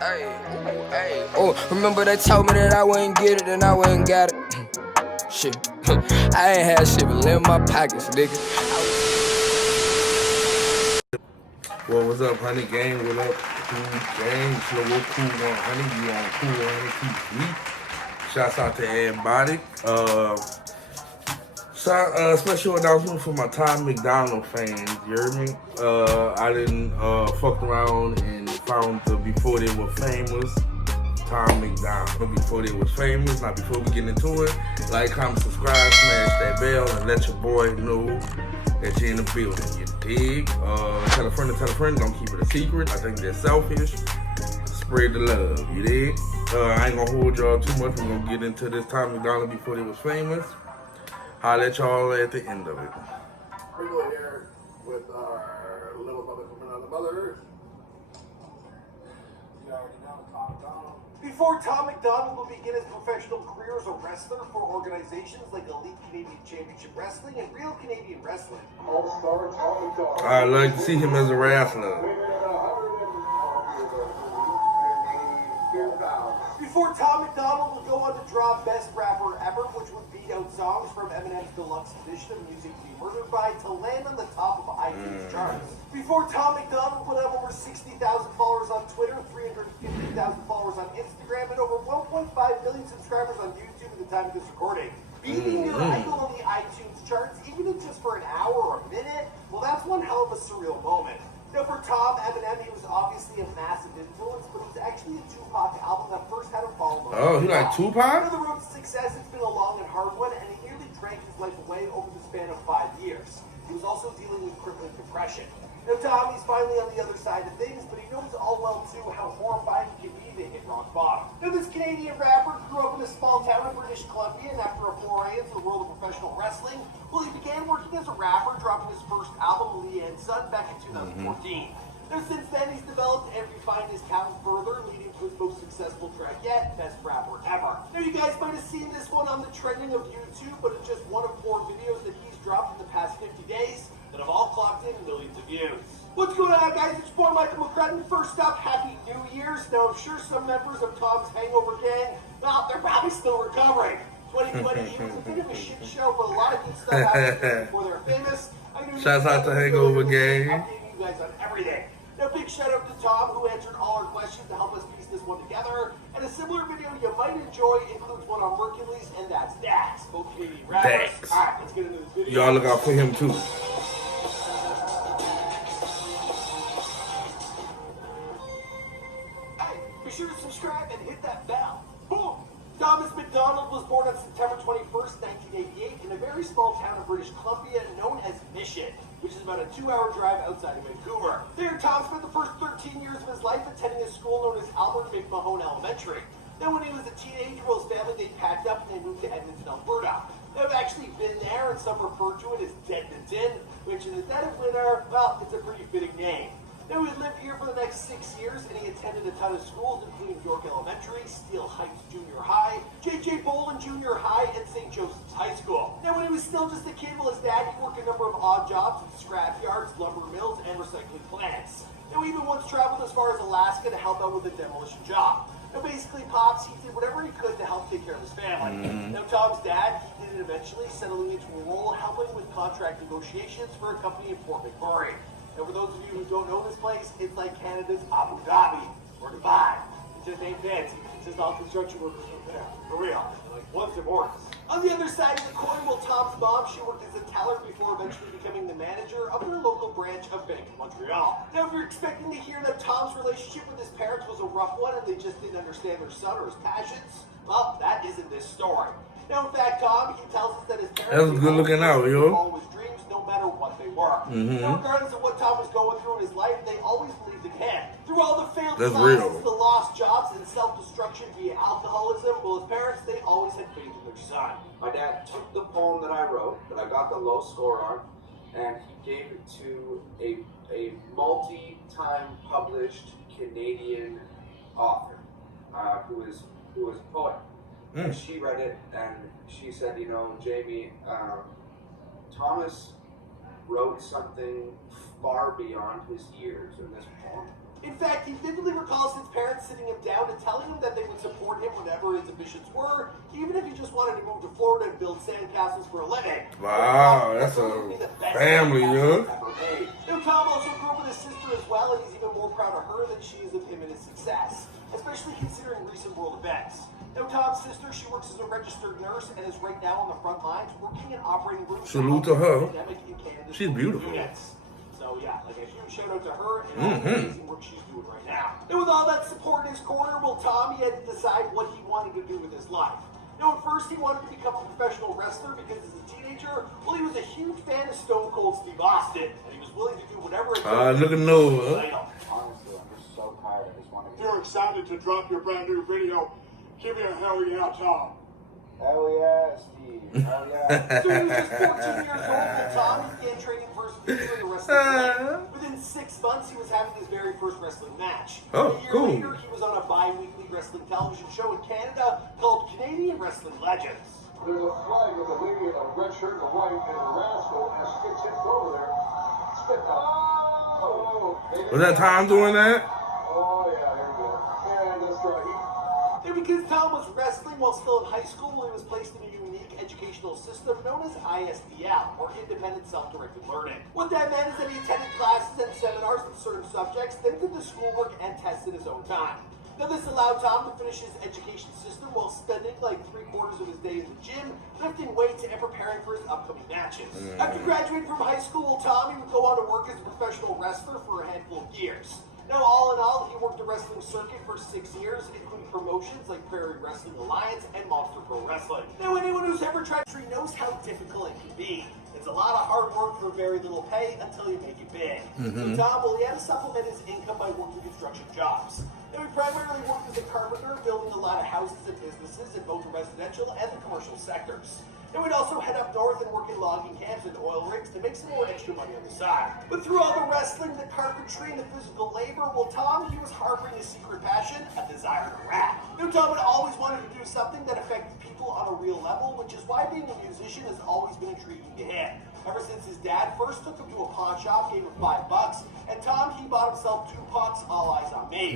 Hey, ooh, hey, oh, remember they told me that I wouldn't get it and I wouldn't got it. Shit, I ain't had shit but in my pockets, nigga. Well, what's up, honey gang? What up, cool gang? You know what, Kool1Hunny? You on Kool1Hunny TV. Shouts out to everybody. Special announcement for my Tom MacDonald fans. You heard me? I didn't fucked around and found the before they were famous Tom MacDonald. Before they was famous. Now before we get into it, like, comment, subscribe, smash that bell, and let your boy know that you're in the building. You dig? Tell a friend. Don't keep it a secret. I think they're selfish. Spread the love. You dig? I ain't gonna hold y'all too much. We're gonna get into this Tom MacDonald before they was famous. I'll let y'all at the end of it. We're going here with our little brother from another mother Earth. You already know Tom MacDonald. Before Tom MacDonald would begin his professional career as a wrestler for organizations like Elite Canadian Championship Wrestling and Real Canadian Wrestling. All-Star Tom MacDonald. I'd like to see him as a wrestler. Before Tom MacDonald would go on to draw Best Rapper Ever, which would beat out songs from Eminem's deluxe edition of Music to Be Murdered By to land on the top of iTunes charts. Before Tom MacDonald would have over 60,000 followers on Twitter, 350,000 followers on Instagram, and over 1.5 million subscribers on YouTube at the time of this recording. Beating your idol on the iTunes charts, even if just for an hour or a minute, well, that's one hell of a surreal moment. Now, for Tom, Eminem, he was obviously a massive influence, but it was actually a Tupac album that first had him fall in love. Oh, he like Tupac? For the road to success, it's been a long and hard one, and he nearly drank his life away over the span of 5 years. He was also dealing with crippling depression. Now, Tom, he's finally on the other side of things, but he knows all well, too, how horrifying it can be to hit rock bottom. Now, this Canadian rapper grew up in a small town in British Columbia, and after a foray into the world of professional wrestling, well, he began working as a rapper, dropping his first album, Leanne's Son, back in 2014. Now, since then, he's developed and refined his talent further, leading to his most successful track yet, Best Rapper Ever. Now, you guys might have seen this one on the trending of YouTube, but it's just one of 4 videos that he's dropped in the past 50 days that have all clocked in millions of views. What's going on, guys? It's your boy Michael McCrudden. First up, Happy New Year's. Now, I'm sure some members of Tom's Hangover Gang, well, they're probably still recovering. 2020, it was a bit of a shit show, but a lot of good stuff happened before they're famous. Shouts out to Hangover Gang. Updating you guys on everything. Now, big shout out to Tom, who answered all our questions to help us piece this one together. And a similar video you might enjoy includes one on Mercules, and that's Dax, both Canadian rappers. Dax. All right, let's get into this video. Y'all look out for him too. Be sure to subscribe and hit that bell. Boom! Thomas MacDonald was born on September 21st, 1988 in a very small town of British Columbia known as Mission, which is about a 2-hour drive outside of Vancouver. There, Tom spent the first 13 years of his life attending a school known as Albert McMahon Elementary. Then when he was a teenager, his family, they packed up and they moved to Edmonton, Alberta. I've actually been there, and some refer to it as Deadmonton, which in the dead of winter, well, it's a pretty fitting name. Now, he lived here for the next 6 years, and he attended a ton of schools, including York Elementary, Steel Heights Junior High, J.J. Bolin Junior High, and St. Joseph's High School. Now, when he was still just a kid, well, his dad, he worked a number of odd jobs at scrap yards, lumber mills, and recycling plants. Now, he even once traveled as far as Alaska to help out with a demolition job. Now, basically, Pops, he did whatever he could to help take care of his family. Now, Tom's dad, he did it eventually, settling into a role helping with contract negotiations for a company in Fort McMurray. Now, for those of you who don't know this place, it's like Canada's Abu Dhabi or Dubai. It just ain't fancy. It's just all construction workers from there. For real. Like, once divorced. On the other side of the coin, well, Tom's mom, she worked as a teller before eventually becoming the manager of their local branch of Bank of Montreal. Now, if you're expecting to hear that Tom's relationship with his parents was a rough one and they just didn't understand their son or his passions, well, that isn't this story. Now, in fact, Tom, he tells us that his parents... That's good looking out, yo. ...always dreams, no matter what they were. Now, regardless of what Tom was going through in his life, they always believed in him. Through all the failed classes, the lost jobs, and self-destruction via alcoholism, well, his parents, they always had faith in their son. My dad took the poem that I wrote, that I got the low score on, and he gave it to a multi-time published Canadian author who is a poet. And she read it, and she said, you know, Jamie, Thomas wrote something far beyond his years in this poem. In fact, he vividly recalls his parents sitting him down and telling him that they would support him whatever his ambitions were, even if he just wanted to move to Florida and build sandcastles for a living. Wow, that's a family, yo. Now, Tom also grew up with his sister as well, and he's even more proud of her than she is of him and his success, especially considering recent world events. Now, Tom's sister, she works as a registered nurse and is right now on the front lines working in operating rooms. Salute to her. In She's beautiful. Units. So yeah, like a huge shout out to her and all the amazing work she's doing right now. And with all that support in his corner, well, Tom, he had to decide what he wanted to do with his life. Now, at first, he wanted to become a professional wrestler because as a teenager, well, he was a huge fan of Stone Cold Steve Austin, and he was willing to do whatever it took. Look at Noah. Honestly, I'm just so tired. I just want to. If you're excited to drop your brand new video, give me a hell yeah, Tom. Hell yeah, Steve. Hell yeah. So he was just 14 years old when Tom began training for his future in the wrestling ring. Within 6 months, he was having his very first wrestling match. Oh, a year cool. later, he was on a bi-weekly wrestling television show in Canada called Canadian Wrestling Legends. There's a flag with a lady in a red shirt and a white and a rascal and spits hit over there. Spit out. Oh, Was that Tom doing that? oh yeah, there you go. And that's right. And because Tom was wrestling while still in high school, he was placed in a unique educational system known as ISDL, or Independent Self-Directed Learning. What that meant is that he attended classes and seminars with certain subjects, then did the schoolwork and tests in his own time. Now, this allowed Tom to finish his education system while spending like 3/4 of his day in the gym, lifting weights and preparing for his upcoming matches. After graduating from high school, Tommy would go on to work as a professional wrestler for a handful of years. Now, all in all, he worked the wrestling circuit for 6 years, including promotions like Prairie Wrestling Alliance and Monster Pro Wrestling. Now, anyone who's ever tried to knows how difficult it can be. It's a lot of hard work for very little pay until you make it big. So Tom, well, he had to supplement his income by working construction jobs. Now, he primarily worked as a carpenter, building a lot of houses and businesses in both the residential and the commercial sectors. And we'd also head up north and work in logging camps and oil rigs to make some more extra money on the side. But through all the wrestling, the carpentry, and the physical labor, well, Tom, he was harboring his secret passion, a desire to rap. Now, Tom had always wanted to do something that affected people on a real level, which is why being a musician has always been intriguing to him. Ever since his dad first took him to a pawn shop, gave him $5, and Tom, he bought himself Tupac's All Eyes on Me.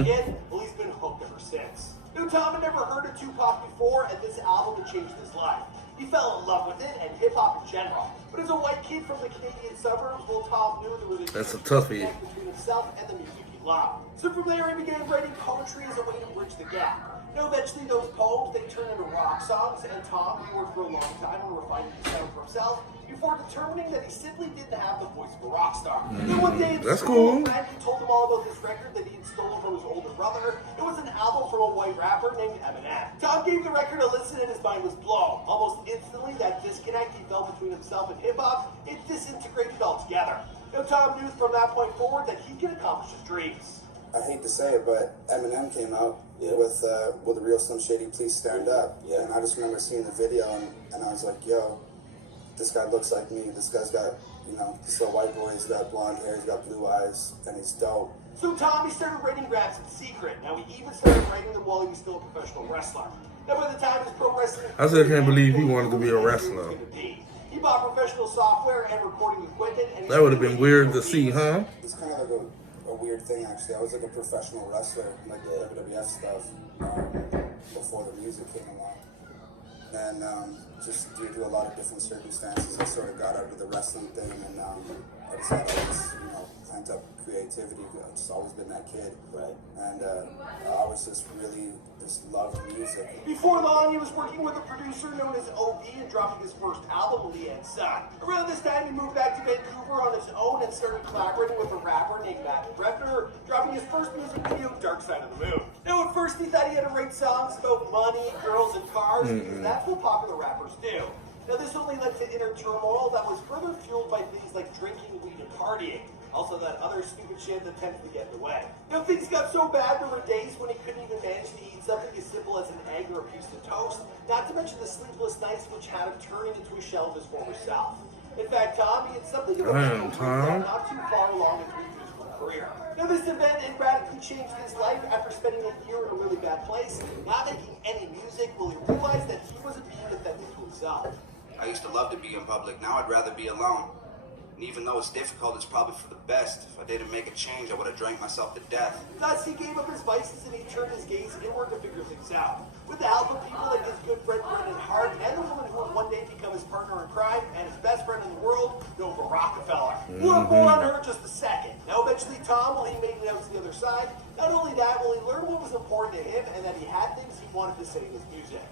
Again, well, he's been hooked ever since. Now, Tom had never heard of Tupac before, and this album had changed his life. He fell in love with it and hip-hop in general. But as a white kid from the Canadian suburbs, well, Tom knew there was a That's a huge toughie. disconnect between himself and the music he loved. So from there, he began writing poetry as a way to bridge the gap. Now, eventually, those poems, they turned into rock songs, and Tom, he worked for a long time on refining the sound for himself before determining that he simply didn't have the voice of a rock star. Then one day, in That's school, cool. a friend told him all about this record that he had stolen from his older brother. It was an album from a white rapper named Eminem. Tom gave the record a listen and his mind was blown. Almost instantly, that disconnect he felt between himself and hip-hop, it disintegrated altogether. Now, Tom knew from that point forward that he could accomplish his dreams. I hate to say it, but Eminem came out with the real Slim Shady, Please Stand Up. Yeah. And I just remember seeing the video, and I was like, yo, this guy looks like me. This guy's got, you know, this little white boy, he's got blonde hair, he's got blue eyes, and he's dope. So Tommy started writing raps in secret. Now, he even started writing them while he was still a professional wrestler. Now, by the time his pro wrestling... I still can't believe he wanted to be a wrestler. He bought professional software and recording equipment. And That would have been weird to see, huh? It's kind of like a weird thing, actually. I was like a professional wrestler, like the WWF stuff, before the music came along. And just due to a lot of different circumstances, I sort of got out of the wrestling thing, and I just had all this, you know, pent-up creativity. I've just always been that kid, right? And I was just really loved music. Before long, he was working with a producer known as OB and dropping his first album, Leanne's Son. Around this time, he moved back to Vancouver on his own and started collaborating with a rapper named Matt Breffner, dropping his first music video, Dark Side of the Moon. Now, at first, he thought he had to write songs about money, girls, and cars, because that's what popular rappers do. Now, this only led to inner turmoil that was further fueled by things like drinking, weed, and partying. Also, that other stupid shit that tends to get in the way. Now, things got so bad, there were days when he couldn't even manage to eat something as simple as an egg or a piece of toast, not to mention the sleepless nights which had him turning into a shell of his former self. In fact, Tom, he had something of a mental breakdown not too far along into his musical career. Now, this event had radically changed his life after spending a year in a really bad place, not making any music. Well, he realized that he wasn't being authentic to himself. I used to love to be in public. Now I'd rather be alone. And even though it's difficult, it's probably for the best. If I didn't make a change, I would have drank myself to death. Thus, he gave up his vices and he turned his gaze inward to figure things out. With the help of people like his good friend Brendan Hart and the woman who would one day become his partner in crime and his best friend in the world, Nova Rockefeller. We'll have more on her in just a second. Now, eventually, Tom, while he made it out to the other side, not only that, well, he learned what was important to him and that he had things he wanted to say in his music.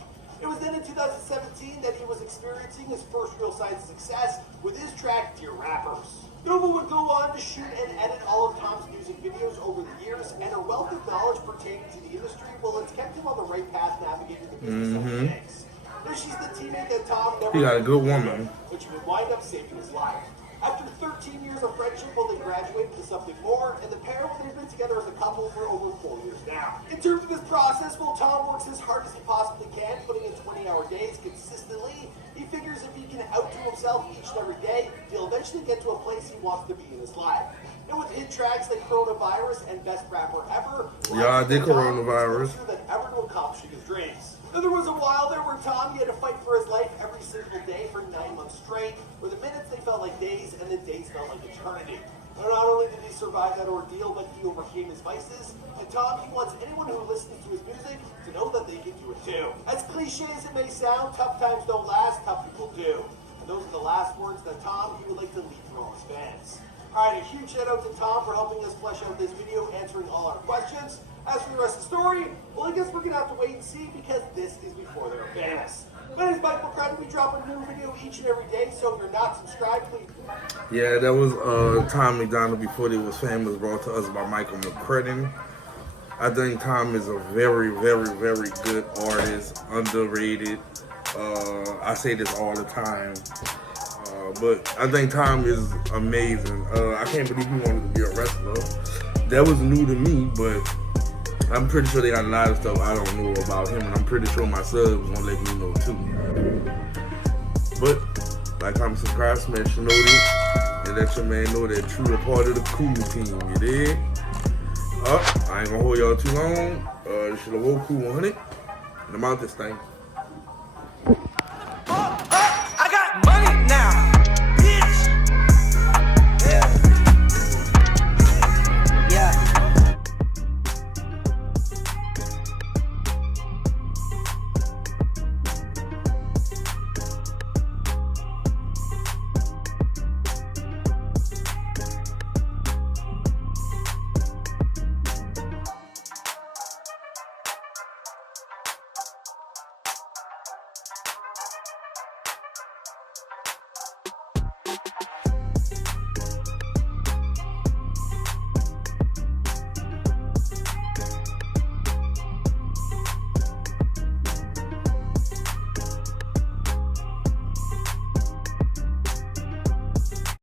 It was then in 2017 that he was experiencing his first real signs of success with his track, Dear Rappers. Nova would go on to shoot and edit all of Tom's music videos over the years, and her wealth of knowledge pertaining to the industry, well, it's kept him on the right path navigating the business of things. Now, she's the teammate that Tom never He got a good woman. but she would wind up saving his life. After 13 years of friendship, well, they graduated to something more, and the pair, well, they've been together as a couple for over 4 years now. In terms of his process, well, Tom works as hard as he possibly can, putting in 20-hour days consistently. He figures if he can outdo himself each and every day, he'll eventually get to a place he wants to be in his life. And with hit tracks like Coronavirus and Best Rapper Ever, Yeah, I did Coronavirus. than ever to accomplishing his dreams. Now, there was a while there where Tom, he had to fight for his life every single day for 9 months straight, where the minutes they felt like days and the days felt like eternity. But not only did he survive that ordeal, but he overcame his vices. And Tom, he wants anyone who listens to his music to know that they can do it too. As cliche as it may sound, tough times don't last, tough people do. And those are the last words that Tom, he would like to leave for all his fans. Alright, a huge shout out to Tom for helping us flesh out this video, answering all our questions. As for the rest of the story, well, I guess we're going to have to wait and see because this is before they're famous. My name is Mike McCrudden. We drop a new video each and every day, so if you're not subscribed, please. Yeah, that was Tom MacDonald before they was famous, brought to us by Michael McCrudden. I think Tom is a very, very, very good artist, underrated. I say this all the time. But I think Tom is amazing. I can't believe he wanted to be a wrestler. That was new to me, but I'm pretty sure they got a lot of stuff I don't know about him, and I'm pretty sure my subs gonna let me know too. But like, comment, subscribe, smash the notice, and let your man know that you're a part of the Kool team. You dig? I ain't gonna hold y'all too long. This is the Kool100, and I'm out this thing.